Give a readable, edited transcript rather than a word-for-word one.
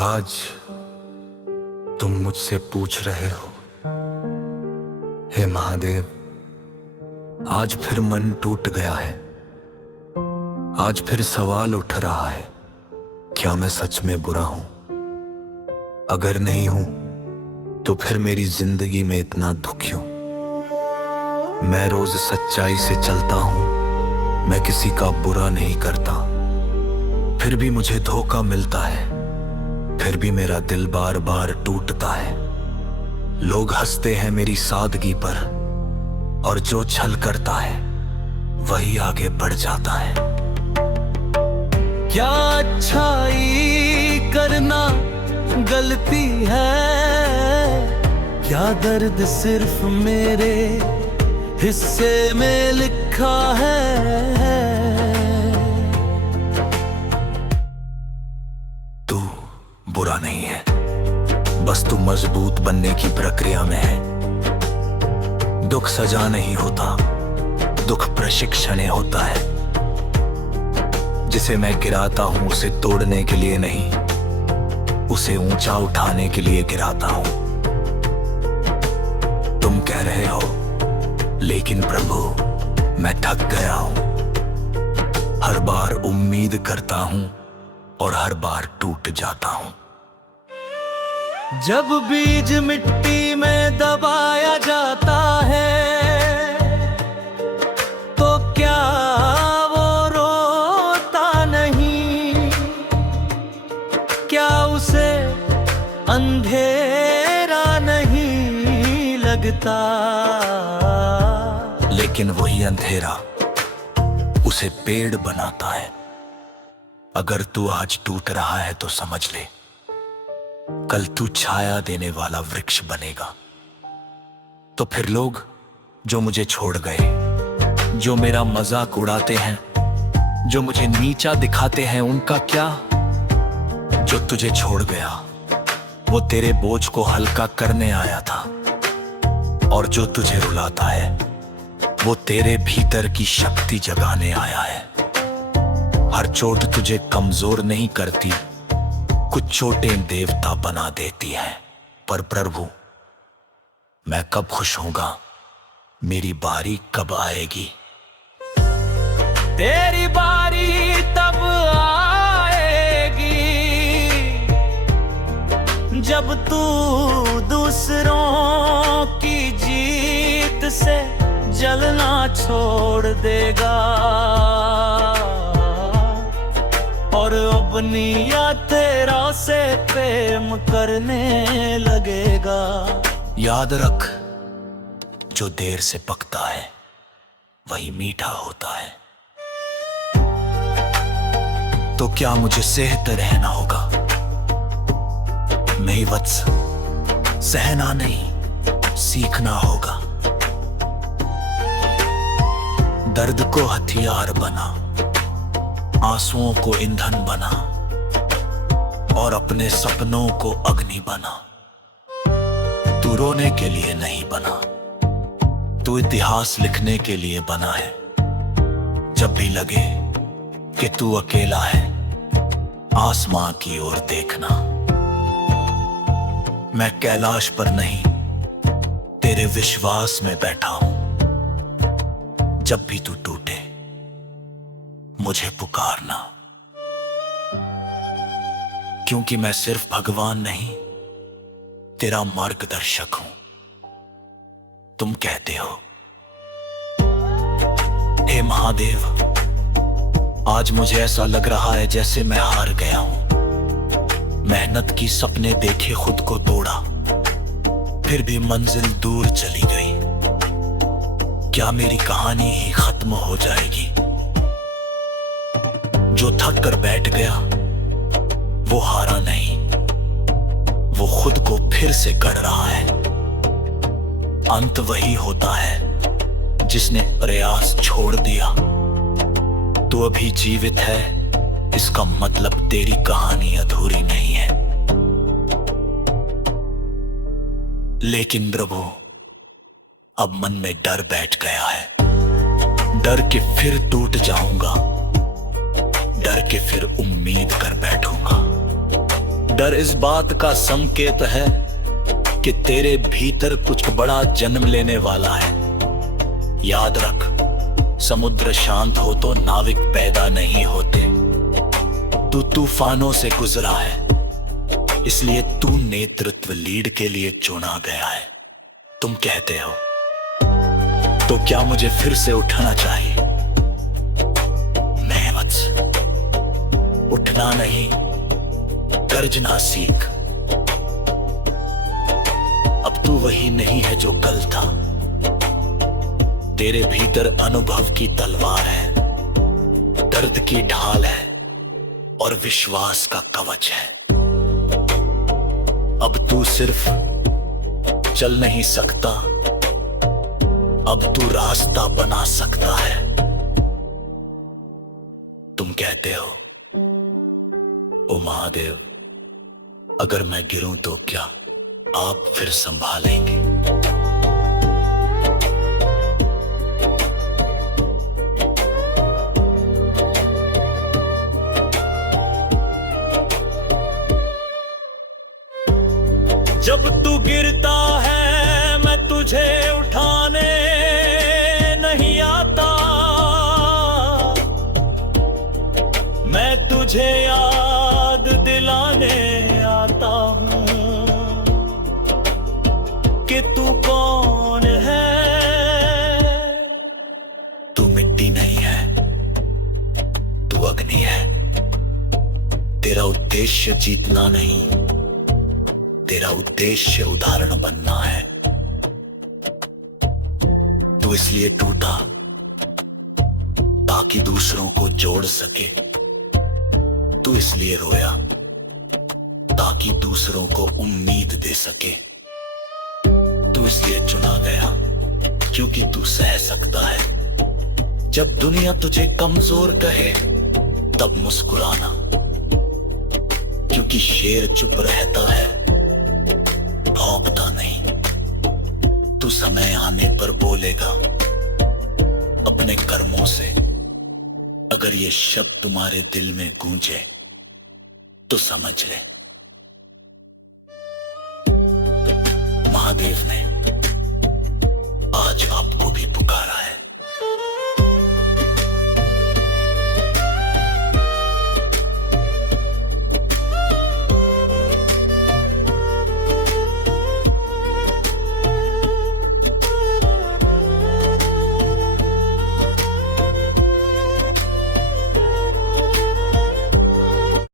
आज तुम मुझसे पूछ रहे हो, हे महादेव, आज फिर मन टूट गया है। आज फिर सवाल उठ रहा है, क्या मैं सच में बुरा हूं? अगर नहीं हूं तो फिर मेरी जिंदगी में इतना दुख क्यों? मैं रोज सच्चाई से चलता हूं, मैं किसी का बुरा नहीं करता, फिर भी मुझे धोखा मिलता है, फिर भी मेरा दिल बार बार टूटता है। लोग हंसते हैं मेरी सादगी पर, और जो छल करता है वही आगे बढ़ जाता है। क्या अच्छाई करना गलती है? क्या दर्द सिर्फ मेरे हिस्से में लिखा है? तू बुरा नहीं है, बस तू मजबूत बनने की प्रक्रिया में है। दुख सजा नहीं होता, दुख प्रशिक्षण होता है। जिसे मैं गिराता हूं उसे तोड़ने के लिए नहीं, उसे ऊंचा उठाने के लिए गिराता हूं। तुम कह रहे हो, लेकिन प्रभु मैं थक गया हूं। हर बार उम्मीद करता हूं और हर बार टूट जाता हूं। जब बीज मिट्टी में दबाया जाता है तो क्या वो रोता नहीं? क्या उसे अंधेरा नहीं लगता? लेकिन वही अंधेरा उसे पेड़ बनाता है। अगर तू आज टूट रहा है तो समझ ले, कल तू छाया देने वाला वृक्ष बनेगा। तो फिर लोग जो मुझे छोड़ गए, जो मेरा मजाक उड़ाते हैं, जो मुझे नीचा दिखाते हैं, उनका क्या? जो तुझे छोड़ गया वो तेरे बोझ को हल्का करने आया था, और जो तुझे रुलाता है वो तेरे भीतर की शक्ति जगाने आया है। हर चोट तुझे कमजोर नहीं करती, कुछ चोटें देवता बना देती हैं। पर प्रभु, मैं कब खुश होऊंगा? मेरी बारी कब आएगी? तेरी बारी तब आएगी जब तू दूसरों की जीत से जलना छोड़ देगा और अपनी या तेरा से प्रेम करने लगेगा। याद रख, जो देर से पकता है वही मीठा होता है। तो क्या मुझे सहते रहना होगा? नहीं वत्स, सहना नहीं, सीखना होगा। दर्द को हथियार बना, आंसुओं को ईंधन बना, और अपने सपनों को अग्नि बना। तू रोने के लिए नहीं बना, तू इतिहास लिखने के लिए बना है। जब भी लगे कि तू अकेला है, आसमां की ओर देखना। मैं कैलाश पर नहीं, तेरे विश्वास में बैठा हूं। जब भी तू टूटे मुझे पुकारना, क्योंकि मैं सिर्फ भगवान नहीं, तेरा मार्गदर्शक हूं। तुम कहते हो, हे महादेव, आज मुझे ऐसा लग रहा है जैसे मैं हार गया हूं। मेहनत की सपने देखे, खुद को तोड़ा, फिर भी मंजिल दूर चली गई। क्या मेरी कहानी ही खत्म हो जाएगी? जो थक कर बैठ गया वो हारा नहीं, वो खुद को फिर से गढ़ रहा है। अंत वही होता है जिसने प्रयास छोड़ दिया। तू अभी जीवित है, इसका मतलब तेरी कहानी अधूरी नहीं है। लेकिन प्रभु, अब मन में डर बैठ गया है। डर के फिर टूट जाऊंगा, डर के फिर उम्मीद कर बैठूंगा। डर इस बात का संकेत है कि तेरे भीतर कुछ बड़ा जन्म लेने वाला है। याद रख, समुद्र शांत हो तो नाविक पैदा नहीं होते। तू तूफानों से गुजरा है, इसलिए तू नेतृत्व लीड के लिए चुना गया है। तुम कहते हो तो क्या मुझे फिर से उठना चाहिए? नहीं वत्स, उठना नहीं, गर्जना सीख। अब तू वही नहीं है जो कल था। तेरे भीतर अनुभव की तलवार है, दर्द की ढाल है और विश्वास का कवच है। अब तू सिर्फ चल नहीं सकता, अब तू रास्ता बना सकता है। तुम कहते हो, ओ महादेव, अगर मैं गिरूं तो क्या आप फिर संभालेंगे? जब तू गिरता है मैं तुझे उठाने नहीं आता, मैं तुझे याद दिलाने आता हूँ कि तू कौन है। तू मिट्टी नहीं है, तू अग्नि है। तेरा उद्देश्य जीतना नहीं, तेरा उद्देश्य उदाहरण बनना है। तू इसलिए टूटा ताकि दूसरों को जोड़ सके। तू इसलिए रोया ताकि दूसरों को उम्मीद दे सके। तू इसलिए चुना गया क्योंकि तू सह सकता है। जब दुनिया तुझे कमजोर कहे तब मुस्कुराना, क्योंकि शेर चुप रहता है, भौंकता नहीं। तू समय आने पर बोलेगा अपने कर्मों से। अगर ये शब्द तुम्हारे दिल में गूंजे तो समझ ले, महादेव ने